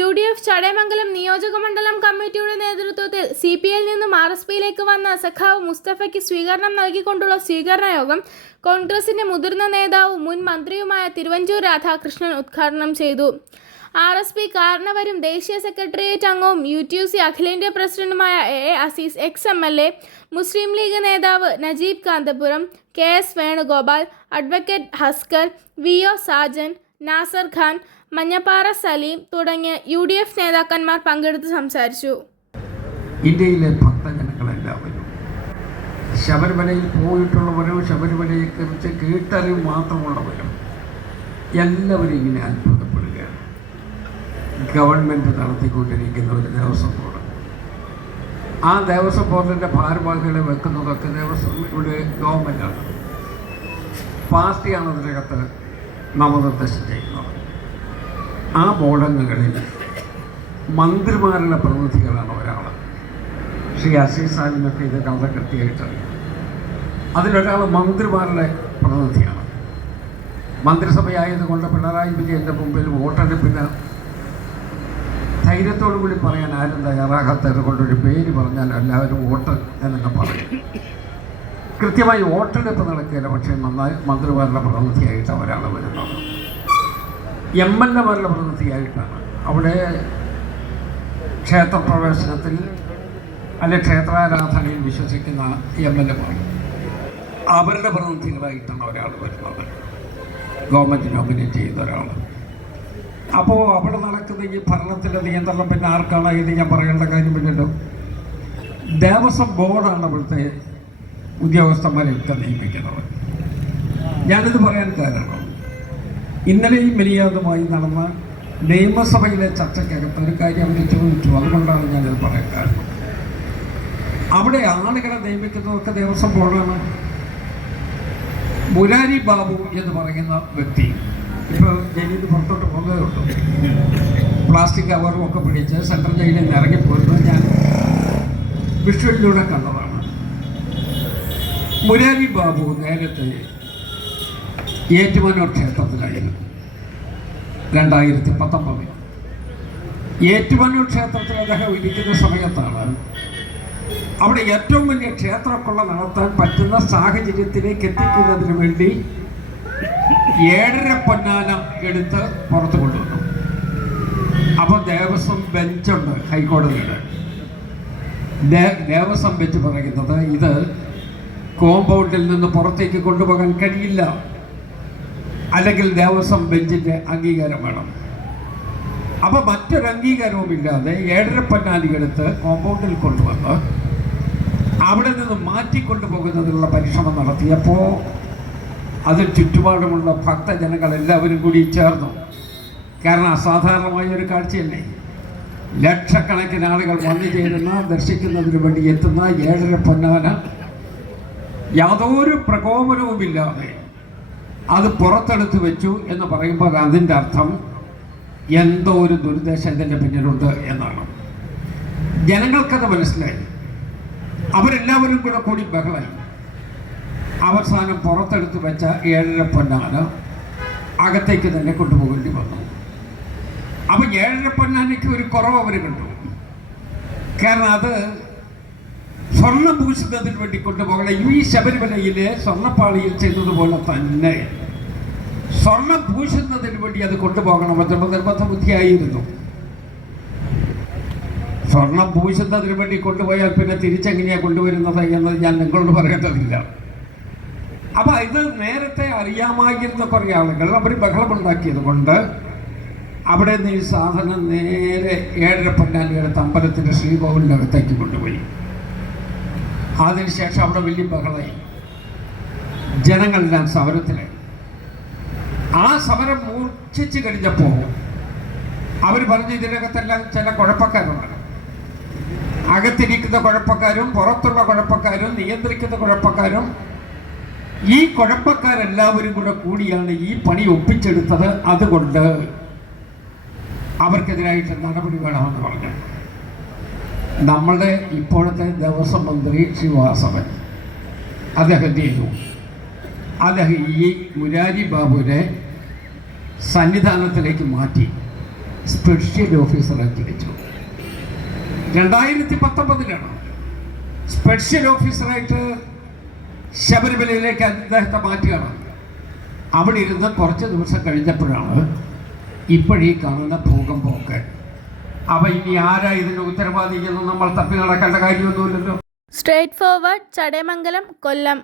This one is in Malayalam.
UDF ചടയമംഗലം നിയോജകമണ്ഡലം കമ്മിറ്റിയുടെ നേതൃത്വത്തിൽ CPIയിൽ നിന്നും RSPയിലേക്ക് വന്ന സഖാവ് മുസ്തഫയ്ക്ക് സ്വീകരണം നൽകിക്കൊണ്ടുള്ള സ്വീകരണ യോഗം കോൺഗ്രസിന്റെ മുതിർന്ന നേതാവും മുൻ മന്ത്രിയുമായ തിരുവഞ്ചൂർ രാധാകൃഷ്ണൻ ഉദ്ഘാടനം ചെയ്തു. RSP കാരണവരും ദേശീയ സെക്രട്ടേറിയറ്റ് അംഗവും UTUC അഖിലേന്ത്യാ പ്രസിഡന്റുമായ AA അസീസ് ex-MLA, മുസ്ലിം ലീഗ് നേതാവ് Najeeb Kanthapuram, KS Venugopal, advocate Haskar, VO Sajan, Nasar Khan, Manjappara Saleem തുടങ്ങിയ UDF നേതാക്കന്മാർ പങ്കെടുത്ത് സംസാരിച്ചു. ഇന്ത്യയിലെ ഭക്തജനങ്ങളെല്ലാവരും ശബരിമലയിൽ പോയിട്ടുള്ളവരും ശബരിമലയെ കുറിച്ച് കേട്ടറിവ് മാത്രമുള്ളവരും എല്ലാവരും ഇങ്ങനെ അത്ഭുതപ്പെടുകയാണ്. ഗവൺമെൻറ് നടത്തിക്കൊണ്ടിരിക്കുന്ന ഒരു ദേവസ്വം ബോർഡ്, ആ ദേവസ്വം ബോർഡിൻ്റെ ഭാരവാഹികളെ വെക്കുന്നതൊക്കെ ഇവിടെ ഗവൺമെൻറ്റാണ്, പാർട്ടിയാണ് അതിനകത്ത് നാമനിർദ്ദേശം ചെയ്യുന്നത്. ആ ബോർഡംഗങ്ങളിൽ മന്ത്രിമാരുടെ പ്രതിനിധികളാണ് ഒരാൾ. ശ്രീ അസീസ് സാലിനൊക്കെ ഇത് വളരെ കൃത്യമായിട്ടറിയാം. അതിലൊരാൾ മന്ത്രിമാരുടെ പ്രതിനിധിയാണ്. മന്ത്രിസഭയായതുകൊണ്ട് പിണറായി വിജയൻ്റെ മുമ്പിൽ വോട്ടെടുപ്പിന് ധൈര്യത്തോടു കൂടി പറയാൻ ആരും തയ്യാറാകാത്തത് കൊണ്ടൊരു പേര് പറഞ്ഞാൽ എല്ലാവരും വോട്ട് എന്നൊക്കെ പറയും. കൃത്യമായി വോട്ടെടുപ്പ് നടക്കില്ല, പക്ഷേ മന്ത്രിമാരുടെ പ്രതിനിധിയായിട്ട് ഒരാൾ വരുന്നത്. MLAമാരുടെ പ്രതിനിധിയായിട്ടാണ്. അവിടെ ക്ഷേത്രപ്രവേശനത്തിൽ അല്ലെ ക്ഷേത്രാരാധനയിൽ വിശ്വസിക്കുന്ന MLAമാർ, അവരുടെ പ്രതിനിധികളായിട്ടാണ് ഒരാൾ വരുന്നത്, ഗവൺമെൻറ് നോമിനേറ്റ് ചെയ്യുന്ന ഒരാൾ. അപ്പോൾ അവിടെ നടക്കുന്ന ഈ ഭരണത്തിൻ്റെ നിയന്ത്രണം പിന്നെ ആർക്കാണ് ഇത് ഞാൻ പറയേണ്ട കാര്യമില്ലല്ലോ. ദേവസ്വം ബോർഡാണ് അവിടുത്തെ ഉദ്യോഗസ്ഥന്മാരെയൊക്കെ നിയമിക്കുന്നത്. ഞാനിത് പറയാൻ കാരണം, ഇന്നലെയും മെലിയാതുമായി നടന്ന നിയമസഭയിലെ ചർച്ചയ്ക്കകത്ത് ഒരു കാര്യം അവർ ചോദിച്ചു. അതുകൊണ്ടാണ് ഞാനിത് പറയാൻ കാരണം. അവിടെ ആളുകളെ നിയമിക്കുന്നതൊക്കെ ദേവസ്വം ബോർഡാണ്. മുരാരി ബാബു എന്ന് പറയുന്ന വ്യക്തി ഇപ്പോൾ ജയിലിൽ നിന്ന് പുറത്തോട്ട് പോകുന്നതുകൊണ്ട് പ്ലാസ്റ്റിക് കവറും ഒക്കെ പിടിച്ച് സെൻട്രൽ ജയിലിൽ നിന്ന് ഇറങ്ങിപ്പോയിരുന്നത് ഞാൻ വിഷ്വലിലൂടെ കണ്ടതാണ്. മുരാരി ബാബു നേരത്തെ ഏറ്റുമാനൂർ ക്ഷേത്രത്തിലായിരുന്നു 2019. ഏറ്റുമാനൂർ ക്ഷേത്രത്തിൽ അദ്ദേഹം ഇരിക്കുന്ന സമയത്താണ് അവിടെ ഏറ്റവും വലിയ ക്ഷേത്രക്കൊള്ള നടത്താൻ പറ്റുന്ന സാഹചര്യത്തിലേക്ക് എത്തിക്കുന്നതിന് വേണ്ടി 7.5 പൊന്നാന എടുത്ത് പുറത്തു കൊണ്ടുവന്നു. അപ്പോൾ ദേവസ്വം ബെഞ്ചുണ്ട് ഹൈക്കോടതിയുടെ. ദേവസ്വം ബെഞ്ച് പറയുന്നത് ഇത് കോമ്പൗണ്ടിൽ നിന്ന് പുറത്തേക്ക് കൊണ്ടുപോകാൻ കഴിയില്ല, അല്ലെങ്കിൽ ദേവസ്വം ബെഞ്ചിൻ്റെ അംഗീകാരം വേണം. അപ്പോൾ മറ്റൊരു അംഗീകാരവുമില്ലാതെ 7.5 പൊന്നാനിയെടുത്ത് കോമ്പൗണ്ടിൽ കൊണ്ടുവന്ന് അവിടെ നിന്ന് മാറ്റിക്കൊണ്ടുപോകുന്നതിനുള്ള പരിശ്രമം നടത്തിയപ്പോൾ അതിൽ ചുറ്റുപാടുമുള്ള ഭക്തജനങ്ങളെല്ലാവരും കൂടി ചേർന്നു. കാരണം അസാധാരണമായ ഒരു കാഴ്ചയല്ലേ, ലക്ഷക്കണക്കിന് ആളുകൾ വന്നു ചേരുന്ന ദർശിക്കുന്നതിന് വേണ്ടി എത്തുന്ന 7.5 പൊന്നാന യാതൊരു പ്രകോപനവുമില്ലാതെ അത് പുറത്തെടുത്ത് വെച്ചു എന്ന് പറയുമ്പോൾ അതിൻ്റെ അർത്ഥം എന്തോ ഒരു ദുരുദ്ദേശം ഇതിൻ്റെ പിന്നിലുണ്ട് എന്നാണ്. ജനങ്ങൾക്കത് മനസ്സിലായി. അവരെല്ലാവരും കൂടി ബഹളായി. അവസാനം പുറത്തെടുത്ത് വെച്ച 7.5 പൊന്നാന അകത്തേക്ക് തന്നെ കൊണ്ടുപോകേണ്ടി വന്നു. അപ്പോൾ 7.5 പൊന്നാനയ്ക്ക് ഒരു കുറവ് അവർ കണ്ടു. കാരണം അത് സ്വർണം പൂശുന്നതിന് വേണ്ടി കൊണ്ടുപോകണം. ഈ ശബരിമലയിലെ സ്വർണ്ണപ്പാളിയിൽ ചെയ്തതുപോലെ തന്നെ സ്വർണം പൂശുന്നതിന് വേണ്ടി അത് കൊണ്ടുപോകണമെന്നുള്ള നിർബന്ധ ബുദ്ധിയായിരുന്നു. സ്വർണം പൂശുന്നതിന് വേണ്ടി കൊണ്ടുപോയാൽ പിന്നെ തിരിച്ചെങ്ങനെയാണ് കൊണ്ടുവരുന്നത് എന്നത് ഞാൻ നിങ്ങളോട് പറയേണ്ടതില്ല. അപ്പം ഇത് നേരത്തെ അറിയാമായിരുന്ന കുറേ ആളുകൾ അവർ ബഹളമുണ്ടാക്കിയത് കൊണ്ട് അവിടെ നിന്ന് ഈ സാധനം നേരെ 7.5 പൊന്നാനിയുടെ അമ്പലത്തിൻ്റെ ശ്രീകോവിലിൻ്റെ അകത്തേക്ക് കൊണ്ടുപോയി. അതിനുശേഷം അവിടെ വലിയ ബഹളമായി, ജനങ്ങളെല്ലാം സമരത്തിലായി. ആ സമരം മൂർച്ഛിച്ച് കഴിഞ്ഞപ്പോൾ അവർ പറഞ്ഞു ഇതിനകത്തെല്ലാം ചില കുഴപ്പക്കാരുണ്ട്. അകത്തിരിക്കുന്ന കുഴപ്പക്കാരും പുറത്തുള്ള കുഴപ്പക്കാരും നിയന്ത്രിക്കുന്ന കുഴപ്പക്കാരും, ഈ കുഴപ്പക്കാരെല്ലാവരും കൂടിയാണ് ഈ പണി ഒപ്പിച്ചെടുത്തത്. അതുകൊണ്ട് അവർക്കെതിരായിട്ട് നടപടി വേണമെന്ന് പറഞ്ഞു. നമ്മളുടെ ഇപ്പോഴത്തെ ദേവസ്വം മന്ത്രി ശ്രീ വാസവൻ അദ്ദേഹം എന്ത് ചെയ്തു? അദ്ദേഹം ഈ മുരാരി ബാബുവിനെ സന്നിധാനത്തിലേക്ക് മാറ്റി. സ്പെഷ്യൽ ഓഫീസറാക്കി വെച്ചു. 2019 സ്പെഷ്യൽ ഓഫീസറായിട്ട് ശബരിമലയിലേക്ക് അദ്ദേഹത്തെ മാറ്റുകയാണ്. അവിടെ ഇരുന്ന് കുറച്ച് ദിവസം കഴിഞ്ഞപ്പോഴാണ് ഇപ്പോഴീ കാണുന്ന ഭൂകമ്പമൊക്കെ. അപ്പം ഇനി ആരാ ഇതിൻ്റെ ഉത്തരവാദിയെന്ന് നമ്മൾ തപ്പി നടക്കേണ്ട കാര്യമൊന്നുമില്ലല്ലോ. സ്ട്രേറ്റ് ഫോർവേഡ്, ചടയമംഗലം, കൊല്ലം.